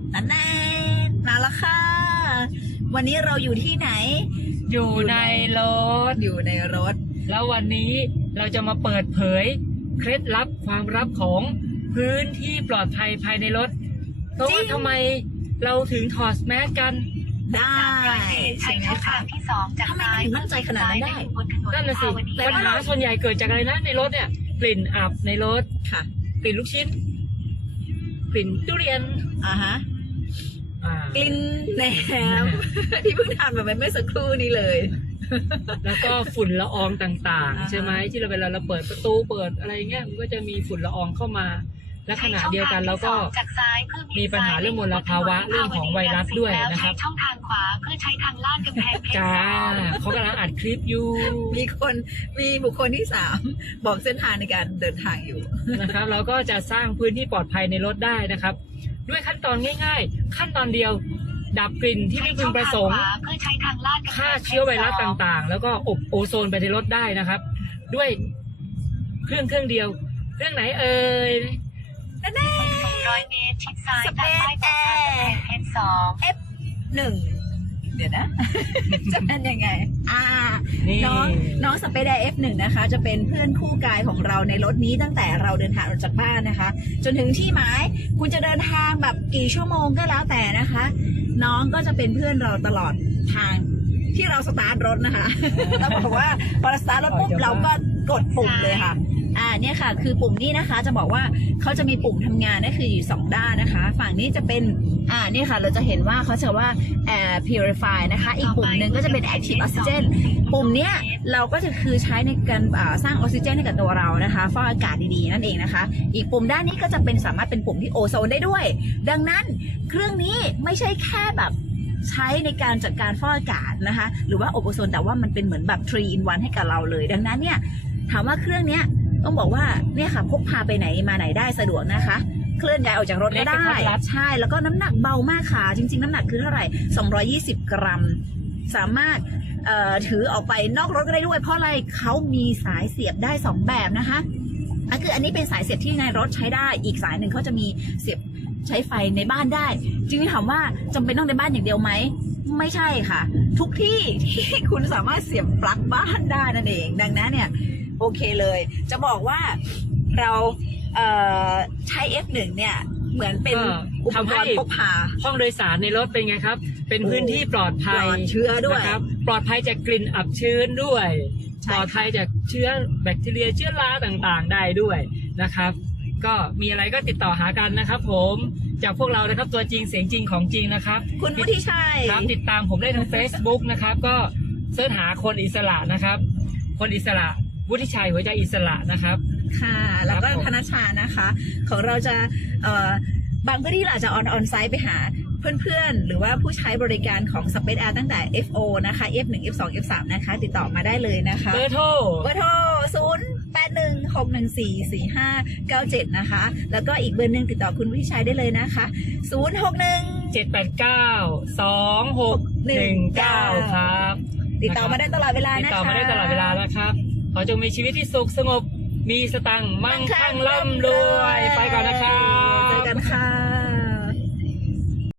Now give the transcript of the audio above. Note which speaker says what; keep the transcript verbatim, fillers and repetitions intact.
Speaker 1: นั่นแน่มาแล้วค่ะ วันนี้เราอยู่ที่ไหน
Speaker 2: อยู่ในรถ
Speaker 1: อยู่ในรถ
Speaker 2: แล้ววันนี้เราจะมาเปิดเผยเคล็ดลับความลับของพื้นที่ปลอดภัยภายในรถเพราะว่าทำไมเราถึงถอดแมสกัน
Speaker 1: ได้ใช่ไหมคะทำไมถึงมั่นใจขนาดนั้นได้
Speaker 2: นั่นน่ะสิปัญหาส่วนใหญ่เกิดจากอะไรนะในรถเนี่ยกลิ่นอับในรถ
Speaker 1: ค่ะ
Speaker 2: กลิ่นลูกชิ้นกลิ่นทุเรียน
Speaker 1: อ่าฮะ
Speaker 2: อ่าก
Speaker 1: ลิ่นแหนม ที่เพิ่งทานมาเมื่อสักครู่นี้เลย
Speaker 2: แล้วก็ฝุ่นละอองต่าง
Speaker 1: อ่า
Speaker 2: ๆ ใช่ไหมที่เราเวลาเราเปิดประตูเปิดอะไรเงี้ยมันก็จะมีฝุ่นละอองเข้ามาและขณะเดียวกันเราก็มีปัญหาเรื่องมลภาวะเรื่องของไวรัสด้วยนะครับ
Speaker 3: ช่องทางขวาเพื่อใช้ทางลาดกำแพงเพชร
Speaker 2: จ้าเขากำลังอัดคลิปอยู่
Speaker 1: มีคนมีบุคคลที่สามบอกเส้นทางในการเดินทางอยู่
Speaker 2: นะครับ เราก็จะสร้างพื้นที่ปลอดภัยในรถได้นะครับ ด้วยขั้นตอนง่ายๆ ขั้นตอนเดียว ดับกลิ่นที่ไม่พึงประสงค์
Speaker 3: เพื่อใช้ทางลาดกำแพงเพชร
Speaker 2: ฆ่าเชื้อไวรัสต่างๆ แล้วก็อบโอโซนไปในรถได้นะครับ ด้วยเครื่องเครื่องเดียว เครื่องไหนเอ่ย
Speaker 1: แน่
Speaker 3: หนึ่งร้อยเมตรชิดซ้าย
Speaker 1: สเป
Speaker 3: ทาง
Speaker 1: ซ
Speaker 3: ใต้สะพานกำแพงเพชรสอง
Speaker 1: หนึ่งเดี๋ยวนะ จะเป็นยังไง อ่า
Speaker 2: นี่
Speaker 1: น้องน้องสเปซไดเอฟหนึ่งนะคะ จะเป็นเพื่อนคู่กายของเราในรถนี้ตั้งแต่เราเดินทางออกจากบ้านนะคะ จนถึงที่หมายคุณจะเดินทางแบบกี่ชั่วโมงก็แล้วแต่นะคะ น้องก็จะเป็นเพื่อนเราตลอดทางที่เราสตาร์ทรถนะคะ ต้องบอกว่าพอเราสตาร์ทรถปุ๊บเราก็กดปุ่มเลยค่ะ อ่าเนี่ยค่ะคือปุ่มนี้นะคะจะบอกว่าเขาจะมีปุ่มทำงานนั่นคืออยู่สองด้านนะคะ ฝั่งนี้จะเป็นอ่าเนี่ยค่ะเราจะเห็นว่าเขาจะว่า air purify นะคะอีกปุ่มหนึ่งก็จะเป็น active oxygen ปุ่มเนี้ยเราก็จะคือใช้ในการอ่าสร้างออกซิเจนให้กับตัวเรานะคะฟอกอากาศดีๆนั่นเองนะคะอีกปุ่มด้านนี้ก็จะเป็นสามารถเป็นปุ่มที่โอโซนได้ด้วยดังนั้นเครื่องนี้ไม่ใช่แค่แบบใช้ในการจัดการฟอกอากาศนะคะหรือว่าโอโซนแต่ว่ามันเป็นเหมือนแบบ three in one ให้กับเราเลยดังนั้นเนี่ยถามว่าเครื่องเนี้ยต้องบอกว่าเนี่ยค่ะพกพาไปไหนมาไหนได้สะดวกนะคะเคลื่อนย้ายออกจากรถก็ได้ใช่แล้วก็น้ำหนักเบามากค่ะจริงๆน้ำหนักคือเท่าไหร่สองร้อยยี่สิบกรัมสามารถเอ่อถือออกไปนอกรถก็ได้ด้วยเพราะอะไรเขามีสายเสียบได้สองแบบนะคะอันคืออันนี้เป็นสายเสียบที่ในรถใช้ได้อีกสายหนึ่งเขาจะมีเสียบใช้ไฟในบ้านได้จริงๆถามว่าจำเป็นต้องในบ้านอย่างเดียวไหมไม่ใช่ค่ะทุกที่ที่คุณสามารถเสียบปลั๊กบ้านได้นั่นเองดังนั้นเนี่ยโอเคเลยจะบอกว่าเราเอ่อใช้ เอฟ หนึ่ง เนี่ยเหมือนเป็นอุปกรณ์พกพา
Speaker 2: ห้องโดยสารในรถเป็นไงครับ เป็นพื้นที่ปลอดภัย
Speaker 1: ปลอดเชื้อด้วย
Speaker 2: นะครับปลอดภัยจากกลิ่นอับชื้นด้วย
Speaker 1: ใช่
Speaker 2: ปลอดภัยจากเชื้อแบคทีเรียเชื้อราต่างๆได้ด้วยนะครับ ก็มีอะไรก็ติดต่อหากันนะครับผมจากพวกเรานะครับตัวจริงเสียงจริงของจริงนะครับ
Speaker 1: คุณวุฒิชัย
Speaker 2: ครับติดตามผมได้ทาง Facebook นะครับ ก็เสิร์ชหาคนอิสระนะครับ คนอิสระวุฒิชัยหัวใจอิสระนะครับ
Speaker 1: ค่ะแล้วก็
Speaker 2: ครับผม
Speaker 1: ธนชานะคะ ของเราจะเอ่อบางพื้นที่เราอาจจะออนออนไซต์ไปหาเพื่อนๆ หรือว่าผู้ใช้บริการของ Space Air ตั้งแต่ เอฟ โอ นะคะ เอฟ หนึ่ง เอฟ สอง เอฟ สาม นะคะ ติดต่อมาได้เลยนะคะ
Speaker 2: เบอร์โทร
Speaker 1: เบอร์โทรศูนย์ แปด หนึ่ง หก หนึ่ง สี่ สี่ ห้า เก้า เจ็ดนะคะ แล้วก็อีกเบอร์หนึ่งติดต่อคุณวิชัยได้เลยนะคะ ศูนย์ หก หนึ่ง
Speaker 2: เจ็ดแปดเก้า สอง หก หนึ่ง เก้า ครับ
Speaker 1: ติดต่อมาได้ตลอดเวลา
Speaker 2: ติด
Speaker 1: นะคะ
Speaker 2: ต่อมาได้ตลอดเวลาแล้วครับ ขอจงมีชีวิตที่สุขสงบ มีสตังค์มั่งคั่งร่ำรวย ไปก่อนนะครับ
Speaker 1: เจอกันค่ะ